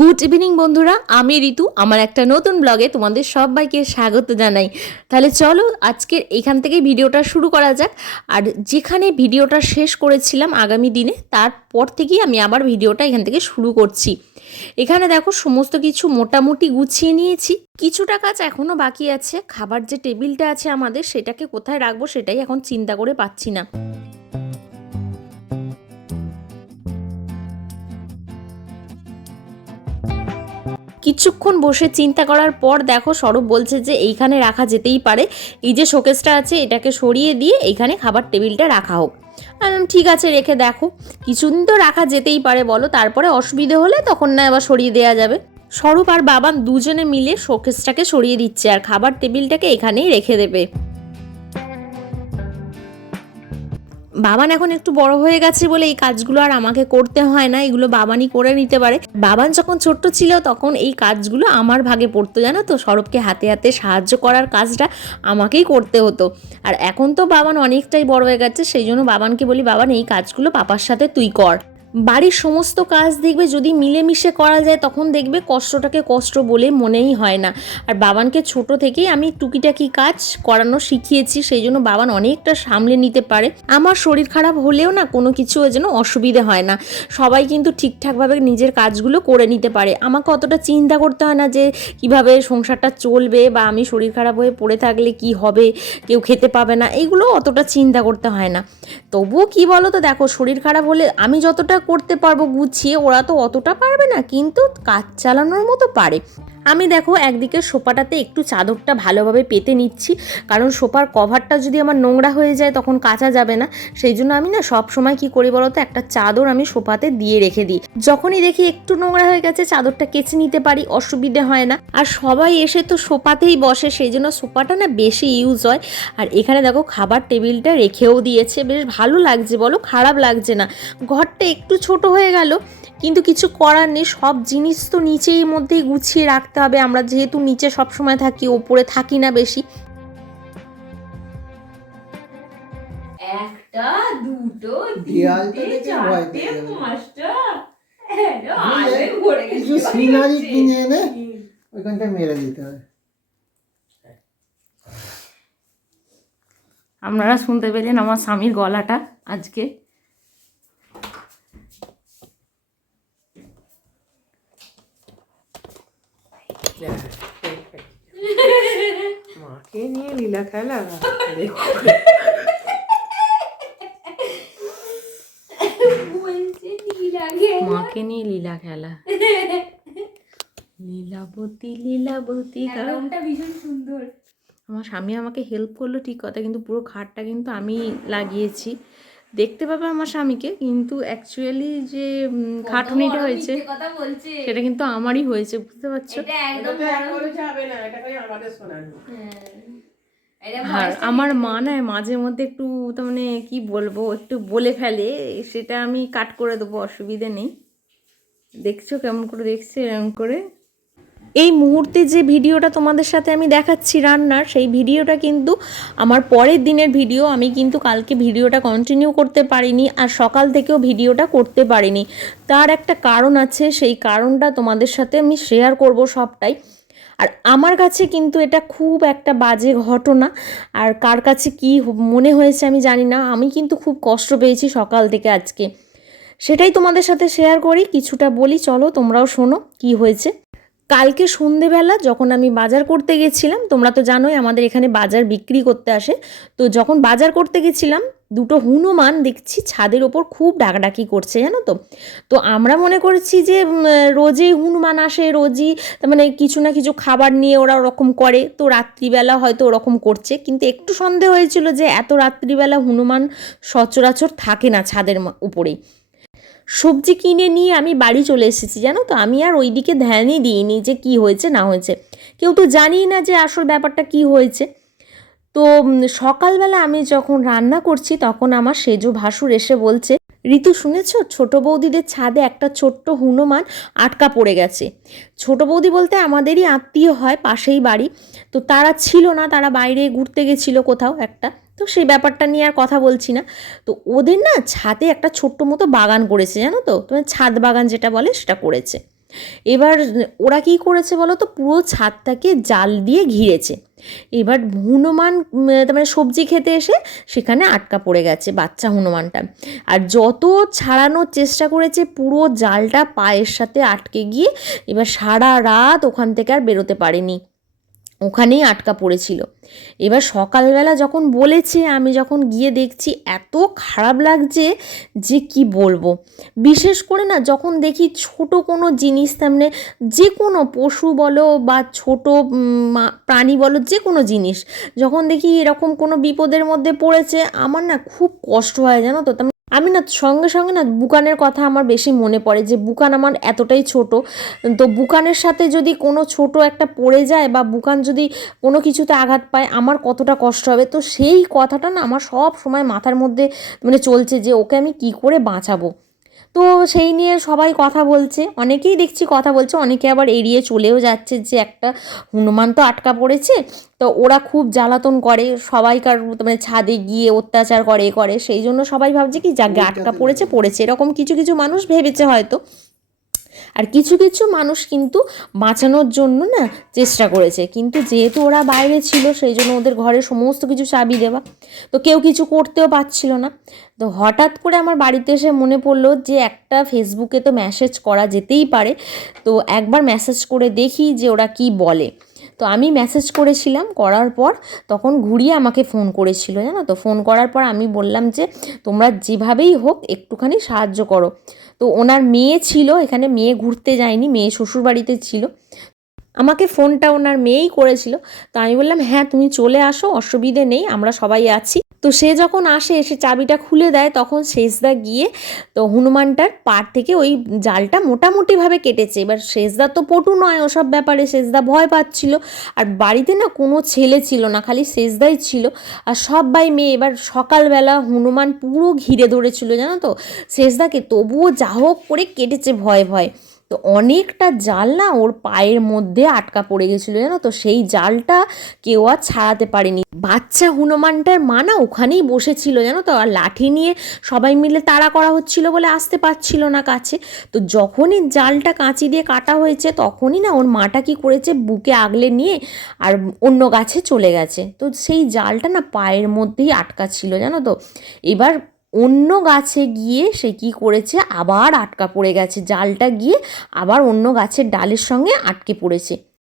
Good evening বন্ধুরা। আমি ঋতু। আমার একটা নতুন ব্লগে তোমাদের সবাইকে স্বাগত জানাই। তাহলে চলো আজকের এখান থেকে ভিডিওটা শুরু করা যাক। আর যেখানে ভিডিওটা শেষ করেছিলাম আগামী দিনে, তারপর থেকেই আমি আবার ভিডিওটা এখান থেকে শুরু করছি। এখানে দেখো, সমস্ত কিছু মোটামুটি গুছিয়ে নিয়েছি। কিছুটা কাজ এখনও বাকি আছে। খাবার যে টেবিলটা আছে আমাদের, সেটাকে কোথায় রাখব সেটাই এখন চিন্তা করে পাচ্ছি না। কিছুক্ষণ বসে চিন্তা করার পর দেখো সরব বলছে যে এইখানে রাখা যেতেই পারে। এই যে শোকেসটা আছে, এটাকে সরিয়ে দিয়ে এইখানে খাবার টেবিলটা রাখা হোক। ঠিক আছে, রেখে দেখো। কিছুদিন তো রাখা যেতেই পারে বলো, তারপরে অসুবিধে হলে তখন না আবার সরিয়ে দেওয়া যাবে। স্বরূপ আর বাবান দুজনে মিলে শোকেসটাকে সরিয়ে দিচ্ছে আর খাবার টেবিলটাকে এখানেই রেখে দেবে। বাবান এখন একটু বড় হয়ে গেছে বলে এই কাজগুলো আর আমাকে করতে হয় না, এগুলো বাবানই করে নিতে পারে। বাবান যখন ছোট্ট ছিল তখন এই কাজগুলো আমার ভাগে পড়তো, জানো তো? সরবকে হাতে হাতে সাহায্য করার কাজটা আমাকেই করতে হতো। আর এখন তো বাবান অনেকটাই বড় হয়ে গেছে, সেই জন্য বাবানকে বলি, বাবান, এই কাজগুলো পাপার সাথে তুই কর। বাড়ির সমস্ত কাজ দেখবে, যদি মিলেমিশে করা যায়, তখন দেখবে কষ্টটাকে কষ্ট বলে মনেই হয় না। আর বাবানকে ছোট থেকেই আমি টুকিটাকি কাজ করানো শিখিয়েছি, সেই জন্য বাবান অনেকটা সামলে নিতে পারে। আমার শরীর খারাপ হলেও না, কোনো কিছু যেন অসুবিধে হয় না। সবাই কিন্তু ঠিকঠাকভাবে নিজের কাজগুলো করে নিতে পারে। আমাকে অতটা চিন্তা করতে হয় না যে, কীভাবে সংসারটা চলবে বা আমি শরীর খারাপ হয়ে পড়ে থাকলে কি হবে, কেউ খেতে পাবে না এইগুলো অতটা চিন্তা করতে হয় না। তবুও কি বলো তো দেখো শরীর খারাপ হলে আমি যতটা করতে পারব গুছিয়ে ওরা তো অতটা পারবে না কিন্তু কাজ চালানোর মতো পারে। আমি দেখো একদিকে সোফাটাতে একটু চাদরটা ভালোভাবে পেতে নিচ্ছি, কারণ সোফার কভারটা যদি আমার নোংরা হয়ে যায় তখন কাচা যাবে না। সেই জন্য আমি না সব সময় কি করি বলতো, একটা চাদর আমি সোফাতে দিয়ে রেখে দিই। যখনই দেখি একটু নোংরা হয়ে গেছে, চাদরটা কেচে নিতে পারি, অসুবিধে হয় না। আর সবাই এসে তো সোফাতেই বসে, সেই জন্য সোফাটা না বেশি ইউজ হয়। আর এখানে দেখো খাবার টেবিলটা রেখেও দিয়েছে, বেশ ভালো লাগছে বলো, খারাপ লাগছে না। ঘরটা একটু ছোট হয়ে গেল, কিন্তু কিছু করার নেই, সব জিনিস তো নিচেই মধ্যেই গুছিয়ে রাখতে হবে। আমরা যেহেতু নিচে সব সময় থাকি ওপরে থাকি না বেশি। একটা দুটো তিনটে চারটে পাঁচটা। কিছু সিনারি কিনে এনে ওইখানটা মেরে দিতে হবে। আপনারা শুনতে পেলেন আমার স্বামীর গলাটা আজকে। মাকে নিয়ে লীলা খেলা মাকে নিয়ে লীলা খেলা লীলাবতী লীলাবতী ভীষণ সুন্দর আমার স্বামী আমাকে হেল্প করল ঠিক কথা কিন্তু পুরো খাটটা কিন্তু আমি লাগিয়েছি। দেখতে পাবে আমার স্বামীকে কিন্তু অ্যাকচুয়ালি যে খাটুনিটা হয়েছে মিথ্যে কথা বলছে। সেটা কিন্তু আমারই হয়েছে বুঝতে পারছ? এটা একদম এটা বড়- বলে যাবে না এটা খালি আমাদের শোনানো হ্যাঁ। আর আমার মা না মাঝে মধ্যে একটু তার মানে কি বলব একটু বলে ফেলে সেটা আমি কাট করে দেবো অসুবিধে নেই। দেখছ কেমন করে দেখছ এরকম করে? এই মুহূর্তে যে ভিডিওটা তোমাদের সাথে আমি দেখাচ্ছি রান্নার, সেই ভিডিওটা কিন্তু আমার পরের দিনের ভিডিও। আমি কিন্তু কালকে ভিডিওটা কন্টিনিউ করতে পারিনি আর সকাল থেকেও ভিডিওটা করতে পারিনি। তার একটা কারণ আছে, সেই কারণটা তোমাদের সাথে আমি শেয়ার করব সবটাই। আর আমার কাছে কিন্তু এটা খুব একটা বাজে ঘটনা। আর কার কাছে কি মনে হয়েছে আমি জানি না। আমি কিন্তু খুব কষ্ট পেয়েছি সকাল থেকে আজকে। সেটাই তোমাদের সাথে শেয়ার করি, কিছুটা বলি। চলো তোমরাও শোনো কি হয়েছে। কালকে সন্ধেবেলা যখন আমি বাজার করতে গেছিলাম, তোমরা তো জানোই আমাদের এখানে বাজার বিক্রি করতে আসে, তো যখন বাজার করতে গেছিলাম, দুটো হনুমান দেখছি ছাদের ওপর খুব ডাকাডাকি করছে, জানো তো? তো আমরা মনে করেছি যে রোজই হনুমান আসে, রোজই মানে কিছু না কিছু খাবার নিয়ে ওরা ওরকম করে, তো রাত্রিবেলা হয়তো ওরকম করছে, কিন্তু একটু সন্দেহ হয়েছিল যে এত রাত্রিবেলা হনুমান সচরাচর থাকে না ছাদের উপরেই। সবজি কিনে নিয়ে আমি বাড়ি চলে এসেছি, জানো তো? আমি আর ওইদিকে ধ্যানই দিইনি যে কি হয়েছে, না হয়েছে। কেউ তো জানি না যে আসল ব্যাপারটা কি হয়েছে। তো সকালবেলা আমি যখন রান্না করছি, তখন আমার সেজো ভাসুর এসে বলছে, ঋতু, শুনেছো? ছোট বৌদিদের ছাদে একটা ছোট্ট হনুমান আটকা পড়ে গেছে। ছোট বৌদি বলতে আমাদেরই আত্মীয় হয়, পাশেই বাড়ি। তো তারা ছিল না, তারা বাইরে ঘুরতে গেছিল কোথাও একটা। তো সেই ব্যাপারটা নিয়ে আর কথা বলছি না। তো ওদের না ছাদে একটা ছোট্ট মতো বাগান করেছে, জানো তো? তোমার ছাদ বাগান যেটা বলে সেটা করেছে। এবার ওরা কি করেছে বলো তো? পুরো ছাদটাকে জাল দিয়ে ঘিরেছে। এবার হনুমান মানে সবজি খেতে এসে সেখানে আটকা পড়ে গেছে বাচ্চা হনুমানটা। আর যত ছাড়ানোর চেষ্টা করেছে, পুরো জালটা পায়ের সাথে আটকে গিয়ে এবার সারা রাত ওখান থেকে আর বেরোতে পারেনি। ওখানেই আটকা পড়েছিল। এবার সকালবেলা যখন বলেছে, আমি যখন গিয়ে দেখছি, এত খারাপ লাগছে যে কি বলব। বিশেষ করে না, যখন দেখি ছোট কোনো জিনিস তেমনি যে কোনো পশু বলো বা ছোট প্রাণী বলো, যে কোনো জিনিস, যখন দেখি এরকম কোনো বিপদের মধ্যে পড়েছে, আমার না খুব কষ্ট হয়, জানো তো? আমি না সঙ্গে সঙ্গে না বুকানের কথা আমার বেশি মনে পড়ে যে বুকান আমার এতটাই ছোট। তো বুকানের সাথে যদি কোনো ছোট একটা পড়ে যায় বা বুকান যদি কোনো কিছুতে আঘাত পায়, আমার কতটা কষ্ট হবে? তো সেই কথাটা না আমার সব সময় মাথার মধ্যে মানে চলছে যে ওকে আমি কি করে বাঁচাবো? তো সেই নিয়ে সবাই কথা বলছে। অনেকেই দেখছি কথা বলছে অনেকে আবার এড়িয়ে চলেও যাচ্ছে যে একটা হনুমান তো আটকা পড়েছে। তো ওরা খুব জ্বালাতন করে সবাইকার মানে ছাদে গিয়ে অত্যাচার করে এ করে। সেই জন্য সবাই ভাবছে কি যাকে আটকা পড়েছে পড়েছে। এরকম কিছু কিছু মানুষ ভেবেছে হয়তো। আর কিছু কিছু মানুষ কিন্তু বাঁচানোর জন্য না চেষ্টা করেছে। কিন্তু যেহেতু ওরা বাইরে ছিল, সেই জন্য ওদের ঘরে সমস্ত কিছু চাবি দেওয়া। তো কেউ কিছু করতেও পারছিল না। তো হঠাৎ করে আমার বাড়িতে এসে মনে পড়ল যে একটা ফেসবুকে তো মেসেজ করা যেতেই পারে। তো একবার মেসেজ করে দেখি যে ওরা কি বলে। তো আমি মেসেজ করেছিলাম, করার পর তখন ঘুরিয়ে আমাকে ফোন করেছিল, জানো তো? ফোন করার পর আমি বললাম যে, তোমরা যেভাবেই হোক একটুখানি সাহায্য করো। তো ওনার মেয়ে ছিল এখানে মেয়ে ঘুরতে যায়নি মেয়ে শ্বশুরবাড়িতে ছিল। আমাকে ফোনটা ওনার মেয়েই করেছিল। তো আমি বললাম হ্যাঁ তুমি চলে আসো, অসুবিধে নেই, আমরা সবাই আছি। তো সে যখন আসে, এসে চাবিটা খুলে দেয়, তখন শেষদা গিয়ে, তো হনুমানটার পার থেকে ওই জালটা মোটামুটিভাবে কেটেছে। এবার শেষদা তো পটু নয়, ওসব ব্যাপারে শেষদা ভয় পাচ্ছিল। আর বাড়িতে না কোনো ছেলে ছিল না, খালি শেষদাই ছিল। আর সবাই মেয়ে, এবার সকালবেলা হনুমান পুরো ঘিরে ধরেছিল, জানো তো? শেষদাকে তবুও যা হোক করে কেটেছে ভয়ে ভয়ে। তো অনেকটা জাল না ওর পায়ের মধ্যে আটকা পড়ে গেছিল জানো তো? সেই জালটা কেউ আর ছাড়াতে পারেনি। বাচ্চা হনুমানটার মা না ওখানেই বসেছিল জানো তো? আর লাঠি নিয়ে সবাই মিলে তাড়া করা হচ্ছিল বলে আসতে পারছিল না কাছে। তো যখনই জালটা কাঁচি দিয়ে কাটা হয়েছে তখনই না ওর মাটা কি করেছে? বুকে আগলে নিয়ে আর অন্য গাছে চলে গেছে। তো সেই জালটা না পায়ের মধ্যেই আটকা ছিল জানো তো? এবার অন্য গাছে গিয়ে সে কি করেছে? আবার আটকা পড়ে গেছে। জালটা গিয়ে আবার অন্য গাছের ডালের সঙ্গে আটকে পড়েছে।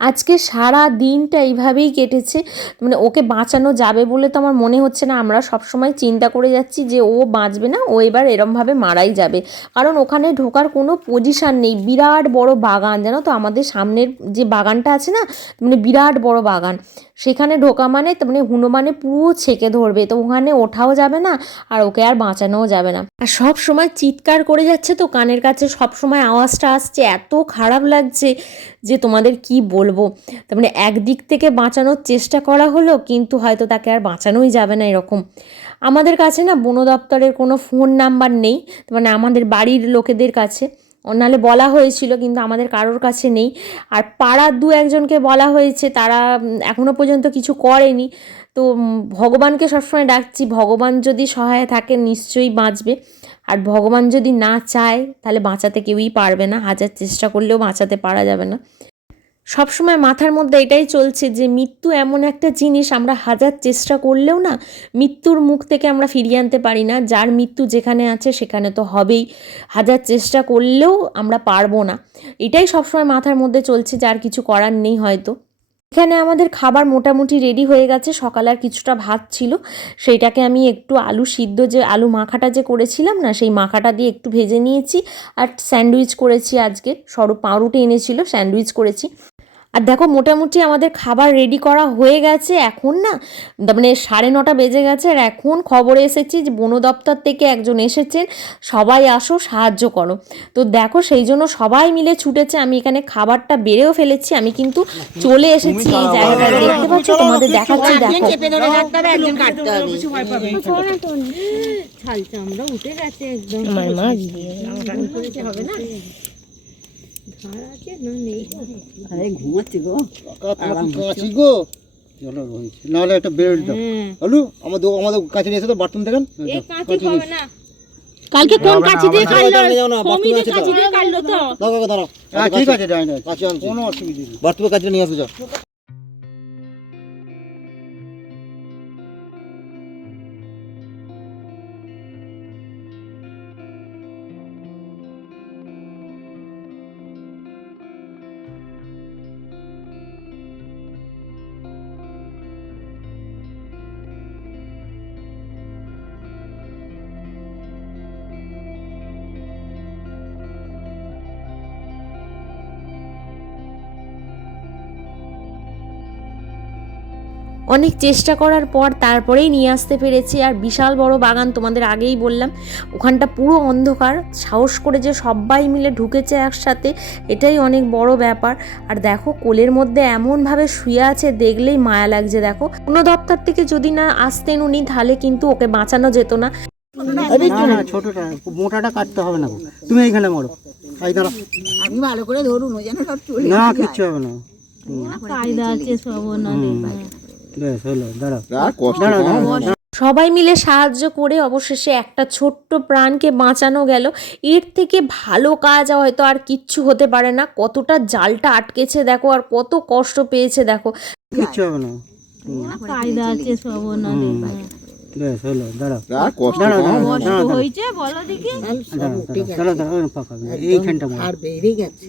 আজকে সারা দিনটা এইভাবেই কেটেছে। মানে ওকে বাঁচানো যাবে বলে তো আমার মনে হচ্ছে না। আমরা সবসময় চিন্তা করে যাচ্ছি যে ও বাঁচবে না, ও এবার এরমভাবে মারাই যাবে। কারণ ওখানে ঢোকার কোনো পজিশান নেই। বিরাট বড় বাগান, জানো তো? আমাদের সামনের যে বাগানটা আছে না মানে বিরাট বড় বাগান। সেখানে ঢোকা মানে মানে হনুমানে পুরো ছেঁকে ধরবে। তো ওখানে ওঠাও যাবে না আর ওকে আর বাঁচানোও যাবে না। আর সব সময় চিৎকার করে যাচ্ছে তো কানের কাছে। সব সময় আওয়াজটা আসছে। এত খারাপ লাগছে যে তোমাদের কি বলব। তার মানে একদিক থেকে বাঁচানোর চেষ্টা করা হলো কিন্তু হয়তো তাকে আর বাঁচানোই যাবে না এরকম। আমাদের কাছে না বন দপ্তরের কোনো ফোন নাম্বার নেই মানে আমাদের বাড়ির লোকেদের কাছে। নাহলে বলা হয়েছিল কিন্তু আমাদের কারোর কাছে নেই। আর পাড়ার দু একজনকে বলা হয়েছে তারা উম, এখনও পর্যন্ত কিছু করেনি। তো ভগবানকে সবসময় ডাকছি ভগবান যদি সহায় থাকে নিশ্চয়ই বাঁচবে। আর ভগবান যদি না চায় তাহলে বাঁচাতে কেউই পারবে না। হাজার চেষ্টা করলেও বাঁচাতে পারা যাবে না। সবসময় মাথার মধ্যে এটাই চলছে যে মৃত্যু এমন একটা জিনিস আমরা হাজার চেষ্টা করলেও না মৃত্যুর মুখ থেকে আমরা ফিরিয়ে আনতে পারি না। যার মৃত্যু যেখানে আছে সেখানে তো হবেই। হাজার চেষ্টা করলেও আমরা পারব না। এটাই সবসময় মাথার মধ্যে চলছে যার কিছু করার নেই হয়তো। এখানে আমাদের খাবার মোটামুটি রেডি হয়ে গেছে। সকালে আর কিছুটা ভাত ছিল। সেইটাকে আমি একটু আলু সিদ্ধ যে আলু মাখাটা যে করেছিলাম না, সেই মাখাটা দিয়ে একটু ভেজে নিয়েছি। আর স্যান্ডউইচ করেছি আজকে। সরু পাউরুটি এনেছিল, স্যান্ডউইচ করেছি। আর দেখো মোটামুটি আমাদের খাবার রেডি করা হয়ে গেছে এখন না মানে সাড়ে নটা বেজে গেছে আর এখন খবরে এসেছি যে বন দপ্তর থেকে একজন এসেছেন সবাই আসো সাহায্য করো। তো দেখো সেই জন্য সবাই মিলে ছুটেছে আমি এখানে খাবারটা বেড়েও ফেলেছি আমি কিন্তু চলে এসেছি এই জায়গাটা দেখতে পাচ্ছ তোমাদের দেখাচ্ছি দেখো। চামড়া উঠে গেছে একদম। আরে ঘুমাচ্ছি গো। কাছি গো নাহলে একটা বেল্ট দাও। আলু আমাদের আমাদের কাছে নিয়ে এসে তো বাথরুম দেখেন। এই কাঁচি কালকে কোন দিয়ে কাটলো। দিয়ে কাটলো তো। দাঁড়াও। হ্যাঁ ঠিক আছে যাই না কাছে কোনো অসুবিধা নেই। বাথরুমে কাছে নিয়ে আসবে যাও। অনেক চেষ্টা করার পর তারপরেই নিয়ে আসতে পেরেছি। আর বিশাল বড় বাগান তোমাদের আগেই বললাম। ওখানটা পুরো অন্ধকার সাহস করে যে সবাই মিলে ঢুকেছে একসাথে এটাই অনেক বড় ব্যাপার। আর দেখো কোলের মধ্যে এমনভাবে শুয়ে আছে দেখলেই মায়া লাগছে। দেখো কোনো দপ্তর থেকে যদি না আসতেন উনি তাহলে কিন্তু ওকে বাঁচানো যেত না। ছোটটা মোটাটা কাটতে হবে না তুমি এইখানে মরো। এই দাঁড়া আপনি ভালো করে ধরুন ও যেন সব চলে না কিচ্ছু হবে না। কায়দা আছে সব। সবাই মিলে সাহায্য করে অবশেষে একটা ছোট্ট প্রাণকে বাঁচানো গেল। এর থেকে ভালো কাজ হয়তো আর কিচ্ছু হতে পারে না। কতটা জালটা আটকেছে দেখো আর কত কষ্ট পেয়েছে দেখো। কিচ্ছু হবে না। এইখানটা আর বেরিয়ে গেছে।